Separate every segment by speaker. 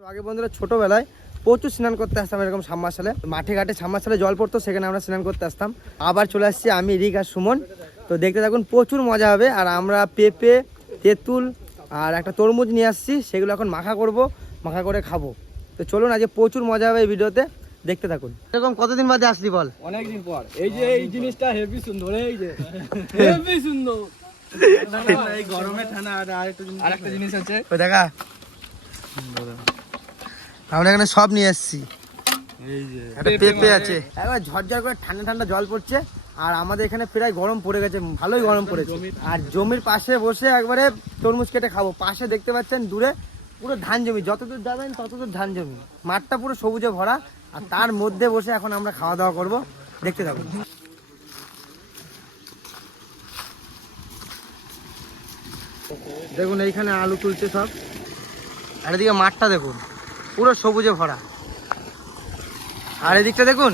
Speaker 1: তো আগে বন্ধুরা ছোটবেলায় প্রচুর স্নান করতে আসতাম এরকম সালে মাঠে ঘাটে সালে জল পড়তো সেখানে আমরা স্নান করতে আসতাম। আবার চলে আসছি আমি রিক আর সুমন। তো দেখতে থাকুন প্রচুর মজা হবে। আর আমরা পেঁপে তেঁতুল আর একটা তরমুজ নিয়ে আসছি সেগুলো এখন মাখা করব মাখা করে খাব। তো চলুন আজকে প্রচুর মজা হবে এই ভিডিওতে। দেখতে থাকুন। এরকম কতদিন বাদে আসলি বল?
Speaker 2: অনেকদিন পর। এই যে এই জিনিসটা হেভি সুন্দর এই যে। হেভি সুন্দর। এই গরমে ঠান্ডা আর আরেকটা জিনিস আরেকটা জিনিস আছে।
Speaker 1: ওই দেখা। আমরা এখানে সব নিয়ে এসেছি। একটা পেঁপে আছে। একবার ঝরঝর করে ঠান্ডা ঠান্ডা জল পড়ছে আর আমাদের এখানে প্রায় গরম পড়ে গেছে ভালোই গরম পড়েছে। আর জমির পাশে বসে একবারে তরমুজ কেটে খাব। পাশে দেখতে পাচ্ছেন দূরে পুরো ধান জমি। যতদূর যাবেন ততদূর ধান জমি। মাঠটা পুরো সবুজে ভরা আর তার মধ্যে বসে এখন আমরা খাওয়া দাওয়া করব। দেখতে থাকুন। দেখুন এইখানে আলু তুলছে সব। আর এদিকে মাঠটা দেখুন। পুরো সবুজে ভরা। আর এদিকটা দেখুন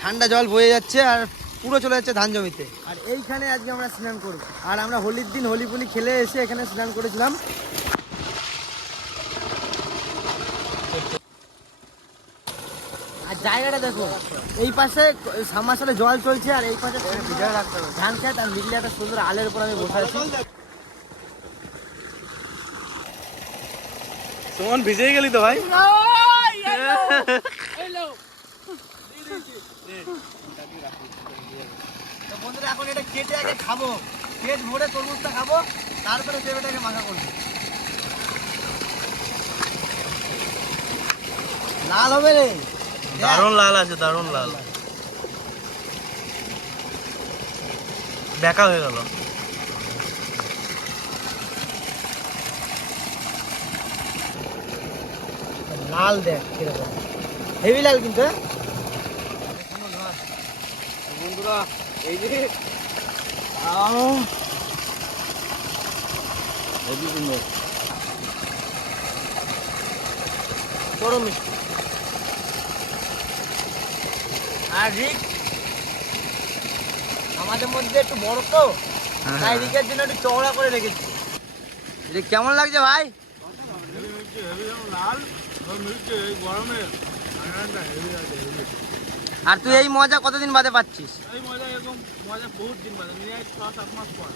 Speaker 1: ঠান্ডা জল বয়ে যাচ্ছে আর পুরো চলে যাচ্ছে ধান জমিতে। আর এইখানে আজকে আমরা স্নান করব। আর আমরা হোলির দিন হোলি পুলি খেলে এসে এখানে স্নান করেছিলাম। আর জায়গাটা দেখুন এই পাশে সালে জল চলছে আর এই পাশে ধান খেত আর মিডলে একটা সুন্দর আলের উপর আমি বসে আছি।
Speaker 2: সুমন ভিজে গেলি তো ভাই।
Speaker 1: তো বন্ধুরা এখন এটা কেটে আগে খাব। পেট ভরে তরমুজটা খাব তারপরে পেঁপেটাকে মাখা করব। লাল হবে রে।
Speaker 2: দারুণ লাল আছে দারুণ লাল। দেখা হয়ে গেল।
Speaker 1: লাল দেখ কীরকম। হেভি লাল কিন্তু হ্যাঁ?
Speaker 2: বন্ধুরা এই যে হেভি সুন্দর
Speaker 1: বড় মিষ্টি। আর রিক আমাদের মধ্যে একটু বড় তো তাই রিকের জন্য একটু চওড়া করে রেখেছি। রিক কেমন লাগছে ভাই?
Speaker 2: লাল।
Speaker 1: আর তুই এই মজা কতদিন বাদে পাচ্ছিস?
Speaker 2: এই মজা এরকম মজা বহুত দিন বাদে নিয়ে ছ সাত মাস পর।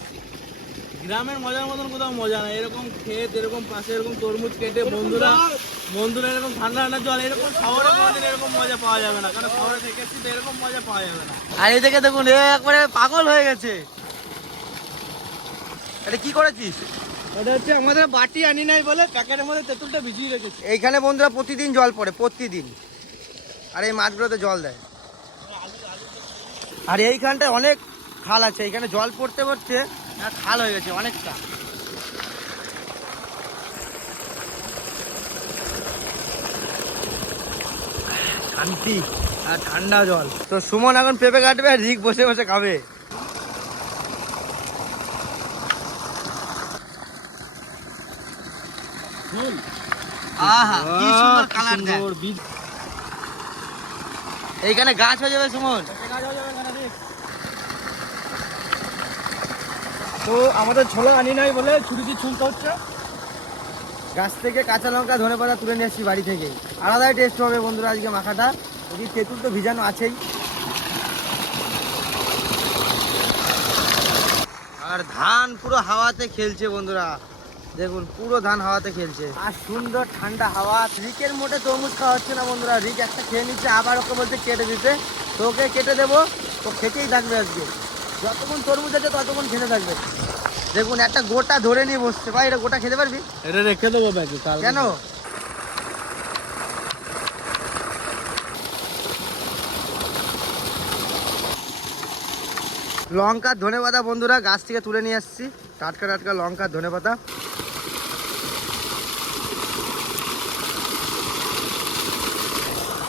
Speaker 2: গ্রামের মজার মতন কোথাও মজা নাই এরকম ক্ষেত এরকম পাশে এরকম তরমুজ কেটে বন্ধুরা বন্ধুরা এরকম ঠান্ডা ঠান্ডা জল এরকম শহরে কোনোদিন এরকম মজা পাওয়া যাবে না কারণ শহরে থেকেছি তো এরকম মজা পাওয়া যাবে না।
Speaker 1: আর এদিকে দেখুন এ একবারে পাগল হয়ে গেছে। এটা কি করেছিস?
Speaker 2: এটা হচ্ছে আমাদের বাটি আনি নাই বলে প্যাকেটের মধ্যে তেঁতুলটা ভিজিয়ে রেখেছি।
Speaker 1: এইখানে বন্ধুরা প্রতিদিন জল পড়ে, প্রতিদিন। আর এই মাছগুলোতে জল দেয়। আর এইখানটায় অনেক খাল আছে, এইখানে জল পড়তে পড়তে খাল হয়ে গেছে অনেকটা। শান্তি আর ঠান্ডা জল। তো সুমন এখন পেঁপে কাটবে আর রিক বসে বসে খাবে আহা কি সুন্দর কালার দেখ এইখানে গাছ হয়ে যাবে সুমন।
Speaker 2: তো আমাদের ছোলা আনি নাই বলে ছুরি দিয়ে ছুলতে হচ্ছে।
Speaker 1: গাছ থেকে কাঁচা লঙ্কা ধনে পাতা তুলে নিয়ে এসেছি বাড়ি থেকে। আলাদাই টেস্ট হবে বন্ধুরা আজকে মাখাটা। যদি তেঁতুল তো ভিজানো আছেই। আর ধান পুরো হাওয়াতে খেলছে বন্ধুরা। দেখুন পুরো ধান হাওয়াতে খেলছে। আর সুন্দর ঠান্ডা হাওয়া। রিকের মোটে তরমুজ খাওয়া হচ্ছে না বন্ধুরা। রিক একটা খেয়ে নিচ্ছে আবার ওকে বলছে কেটে দিতে। তো ওকে কেটে দেবো। তো খেতেই থাকবে আজকে। যতক্ষণ তরমুজ আছে ততক্ষণ খেতে থাকবে। দেখুন একটা গোটা ধরে নিয়ে বসছে। ভাই এটা গোটা খেতে পারবি?
Speaker 2: এটা রেখে দেবো ব্যাগে
Speaker 1: কেন? লঙ্কা ধনে পাতা বন্ধুরা গাছ থেকে তুলে নিয়ে আসছি। টাটকা টাটকা লঙ্কা ধনে পাতা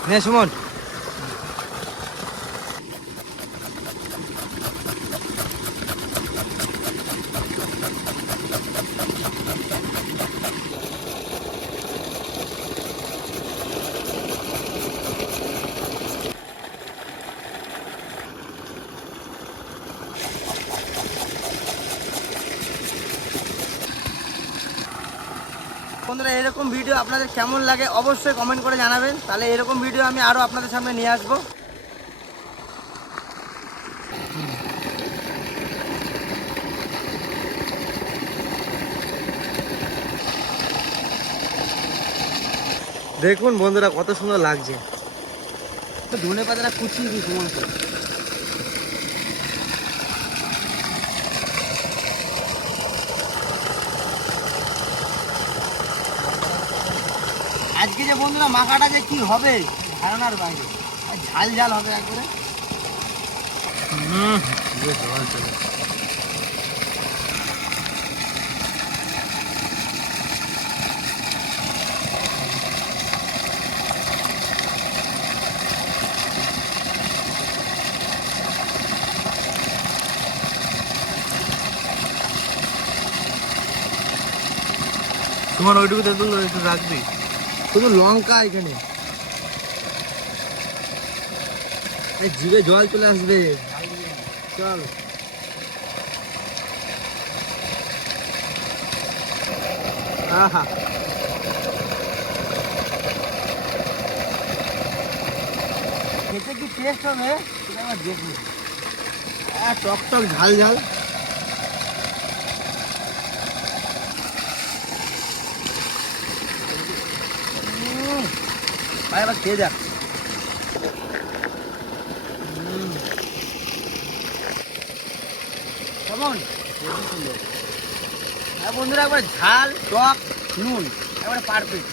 Speaker 1: নে সুমন বন্ধুরা এরকম ভিডিও আপনাদের কেমন লাগে অবশ্যই কমেন্ট করে জানাবেন। তাহলে এরকম ভিডিও আমি আরও আপনাদের সামনে নিয়ে আসব। দেখুন বন্ধুরা কত সুন্দর লাগছে। ধনে পাতাটা কুচিয়ে দিই সমান আজকে যে বন্ধুরা মাখাটা যে কি হবে, ধারণার বাইরে। আর ঝাল ঝাল হবে একবারে।
Speaker 2: তোমার ওইটুকু তেঁতুল একটু রাখবি।
Speaker 1: শুধু লঙ্কা এখানে। এই জিভে জল চলে আসবে। চল।
Speaker 2: আহা।
Speaker 1: খেতে কি টেস্ট হবে? সেটা আমার দেখব। হ্যাঁ টক টক ঝাল ঝাল। ভাই এবার খেয়ে যাক। কেমন? হ্যাঁ বন্ধুরা একবার ঝাল টক নুন একবারে পারফেক্ট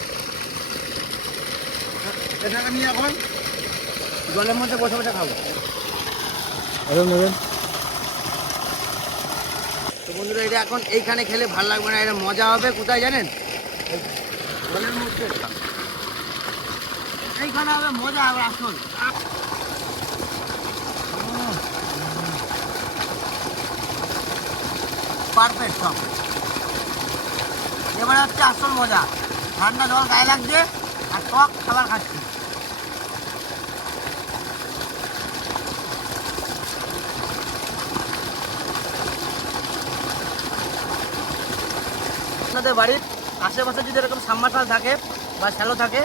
Speaker 1: এটাকে নিয়ে এখন জলের মধ্যে বসে বসে খাব।
Speaker 2: এরকম নেবেন
Speaker 1: তো বন্ধুরা এটা এখন এইখানে খেলে ভালো লাগবে না এটা মজা হবে কোথায় জানেন? জলের মধ্যে। এইখানে হবে, মজা হবে আসল। পারফেক্ট সব। এবারে হচ্ছে আসল মজা। ঠান্ডা জল গায়ে লাগছে, আর টক খাবার খাচ্ছি। আপনাদের বাড়ির আশেপাশে যদি এরকম সাবমার্শাল থাকে বা শ্যালো থাকে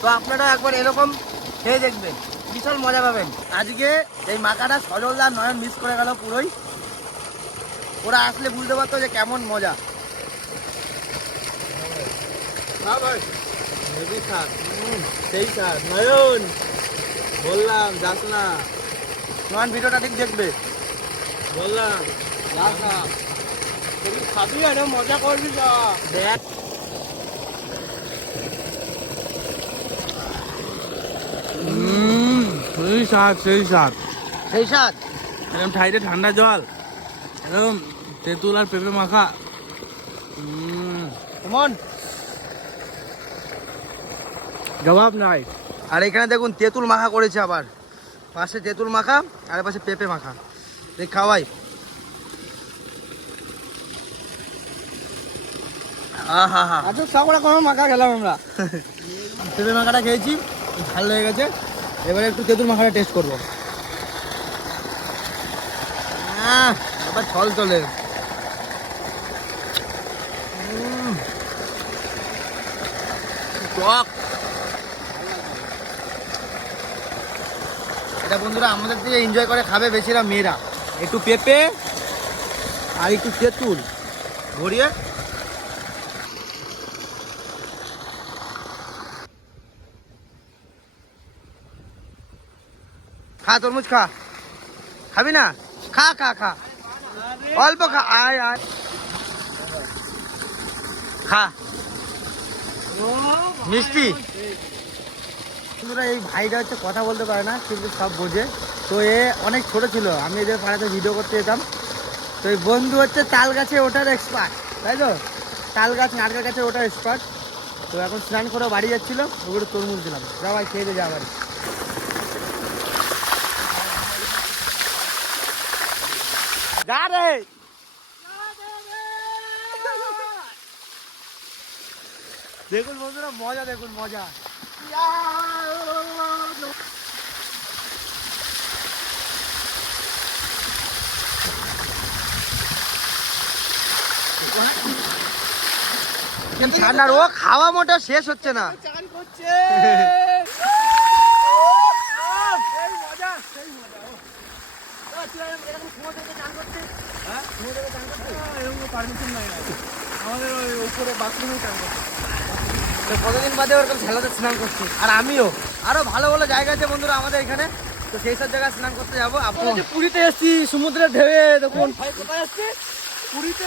Speaker 1: তো আপনারা একবার এরকম খেয়ে দেখবেন বিশাল মজা পাবেন। আজকে এই মাখাটা সজলদার নয়ন মিস করে গেল পুরোই। ওরা আসলে বুঝতে পারতো যে কেমন মজা।
Speaker 2: হ্যাঁ সেই স্বাদ নয়ন। বললাম যাস না।
Speaker 1: নয়ন ভিডিওটা ঠিক দেখবে।
Speaker 2: বললাম যাস না। তুমি খাবি আর মজা করবি না
Speaker 1: দেখ
Speaker 2: সেই স্বাদ সেই স্বাদ।
Speaker 1: সেই স্বাদ?
Speaker 2: এরকম ঠাইতে ঠান্ডা জল এরকম তেঁতুল আর পেঁপে মাখা।
Speaker 1: কেমন
Speaker 2: জবাব নাই।
Speaker 1: আর এখানে দেখুন তেঁতুল মাখা করেছে আবার। পাশে তেঁতুল মাখা আর পাশে পেঁপে মাখা। দেখ খাওয়াই। আহা হা
Speaker 2: আচ্ছা সকালে কোনো মাখা খেলাম আমরা।
Speaker 1: পেঁপে মাখাটা খেয়েছি ভালো লেগে গেছে এবারে একটু তেঁতুল মাখাটা টেস্ট করব। আবার ছল চলে এটা বন্ধুরা আমাদের থেকে এনজয় করে খাবে বেশিরা মেয়েরা। একটু পেঁপে আর একটু তেঁতুল। ভরিয়ে খা, তরমুজ খা। খাবি না? খা খা খা। অল্প খা, আয় আয়। খা। মিষ্টি। এই ভাইটা হচ্ছে কথা বলতে পারে না, কিন্তু সব বোঝে। তো এ অনেক ছোট ছিল, আমি এদের পাড়াতে ভিডিও করতে যেতাম। তো এই বন্ধু হচ্ছে তাল গাছে ওঠার এক্সপার্ট তাই তো? তাল গাছ নারকেল গাছে ওঠার এক্সপার্ট তো এখন স্নান করে বাড়ি যাচ্ছিল ওগুলো তরমুজ দিলাম। যা ভাই, খেয়ে দে, যা বাড়ি। যা রে দেখুন বন্ধুরা মজা দেখুন মজা। ও খাওয়া মোটা শেষ হচ্ছে না।
Speaker 2: চান করছে সেই মজা সেই মজা হ্যাঁ? এরকম পারমিশন নাই আমাদের ওই উপরে বাথরুমে চান
Speaker 1: তো কতদিন বাদে ওরকম ঝালাতে স্নান করছি? আর আমিও। আরও ভালো ভালো জায়গা আছে বন্ধুরা আমাদের এখানে। তো সেই সব জায়গায় স্নান করতে যাব। আপনার যে পুরীতে এসেছি সমুদ্রের ঢেউয়ে দেখুন।
Speaker 2: ভাই কোথায় আসছে? পুরীতে।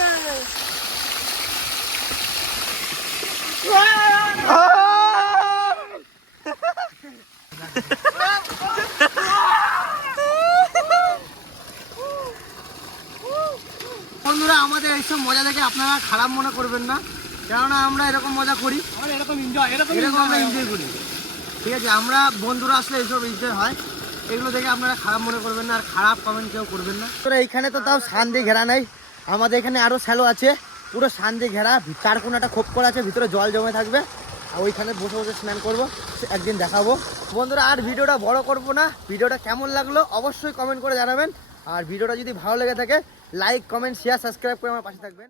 Speaker 1: আমাদের এইসব মজা দেখে আপনারা খারাপ মনে করবেন না। কেননা আমরা এরকম মজা করি।
Speaker 2: আমরা এরকম এনজয় এরকম
Speaker 1: এরকম আমরা এনজয় করি। ঠিক আছে আমরা বন্ধুরা আসলে এইসব এনজয় হয়। এগুলো দেখে আপনারা খারাপ মনে করবেন না আর খারাপ কমেন্ট কেউ করবেন না। তো এইখানে তো তাও সান দিয়ে ঘেরা নেই। আমাদের এখানে আরও স্যালো আছে। পুরো সান দিয়ে ঘেরা। চার কোনাটা খোপ করা আছে ভিতরে জল জমে থাকবে। আর ওইখানে বসে বসে স্নান করব সে একদিন দেখাবো। বন্ধুরা আর ভিডিওটা বড় করব না। ভিডিওটা কেমন লাগল অবশ্যই কমেন্ট করে জানাবেন। আর ভিডিওটা যদি ভালো লেগে থাকে লাইক কমেন্ট শেয়ার সাবস্ক্রাইব করে আমার পাশে থাকবেন।